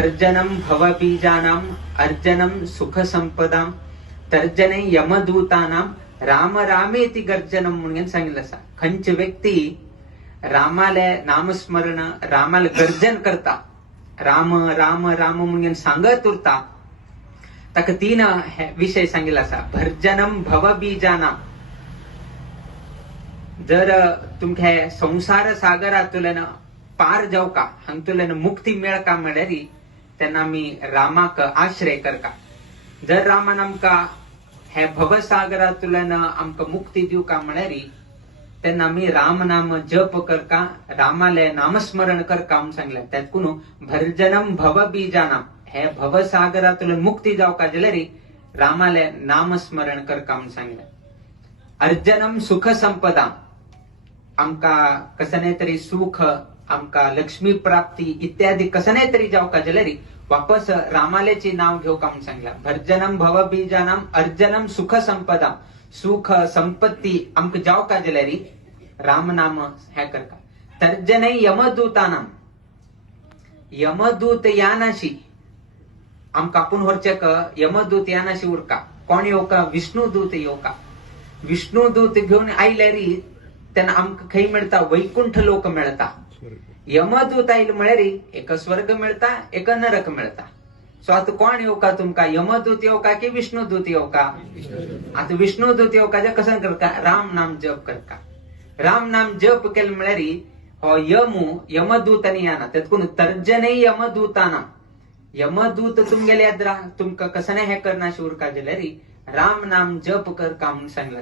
भर्जनम भवबीजानाम अर्जनम सुख संपदाम तर्जने यमदूतानाम राम रामेति गर्जनम म्हणून सांगितलं असा. खंच व्यक्ती रामाला नामस्मरण रामाला गर्जन करता राम राम राम म्हणून सांगत उरता ताका तीन विषय सांगितला असा. भर्जनम भवबीजानाम, जर तुमच्या संसार सागरातुलन पार जाऊ का हांगतुलन मुक्ती मिळ का म्हणल्यारी त्यांना मी रामाक आश्रय कर का. जर रामान आमका हे भवसागरातुलन आमका मुक्ती देऊ का म्हणल्यारी त्यांना मी राम नाम जप कर का, रामाले नामस्मरण कर का म्हणून सांगलं. त्यात कुणू भर्जनम भवबीजानाम, हे भवसागरातुलन मुक्ती जाऊ का जलरी रामाले नामस्मरण कर का म्हणून सांगलं. अर्जनम सुख संपदा, आमका कसं नाही तरी सुख आमका लक्ष्मी प्राप्ती इत्यादी कसं नाही तरी जाऊ का जलरी वापस रामालेचे नाव घेऊ का म्हणून सांगला. भर्जनम भवबीजानाम अर्जनम सुख संपदा, सुख संपत्ती आमक जाऊ का जलरी राम नाम ह्या कर का. तर्जने यमदूतानाम, यमदूत यानाशी आमका आपण वरचक यमदूत यानाशी उरका. कोण येऊ का, विष्णुदूत येऊ का. विष्णुदूत घेऊन आयल्यारी त्यांना आमक खै मिळता, वैकुंठ लोक मिळता. यमदूत आईल म्हळ्यारी एक स्वर्ग मिळता एक नरक मिळता. सो आता कोण येऊ का तुमका, यमदूत येऊ का की विष्णुदूत येऊ का. आता विष्णुदूत येऊ का कसं कर का, राम नाम जप कर का. राम नाम जप केलं म्हळ्यारी हो यमदूतानी याना. त्यात कोण तर्जने यमदूताना, यमदूत तुम गेले तुमका कसं नाही हे करणार शिवर का जलरी राम नाम जप कर का म्हणून सांगलं.